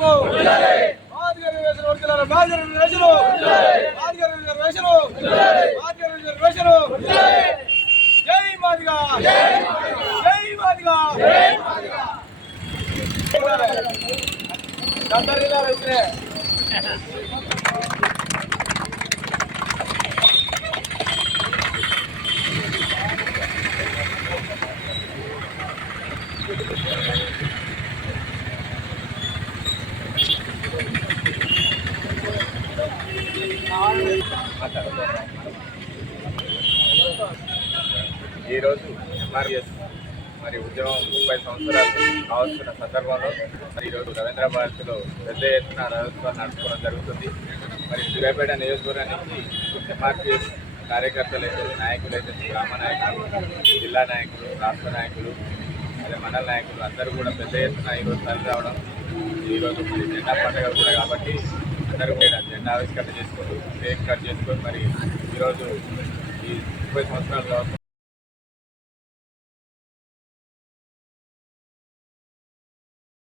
నాయకత్వం మాదిగ రిజర్వేషన్ వర్తిల్లాలి Madiga reservation Madiga reservation Madiga reservation జై మాదిగ జై మాదిగ జై మాదిగ అందరిలా వచ్చినే ఈరోజు ఎంఆర్ఎస్ మరి ఉద్యమం 30 సంవత్సరాలు కావస్తున్న సందర్భంలో మరి ఈరోజు రవీంద్ర భారతిలో పెద్ద ఎత్తున రథోత్సవాలు నడుచుకోవడం జరుగుతుంది. మరి సూర్యాపేట నియోజకవర్గానికి ఎంఆర్పిఎస్ కార్యకర్తలైతే నాయకులైతే గ్రామ నాయకులు, జిల్లా నాయకులు, రాష్ట్ర నాయకులు, అదే మండల నాయకులు అందరూ కూడా పెద్ద ఎత్తున ఈరోజు తరలి రావడం. ఈరోజు మరి జెండా పండుగ కూడా కాబట్టి అందరూ కూడా జెండా ఆవిష్కరణ చేసుకుంటూ కేక్ కట్ చేసుకొని మరి ఈరోజు ఈ 30 సంవత్సరాలు కావచ్చు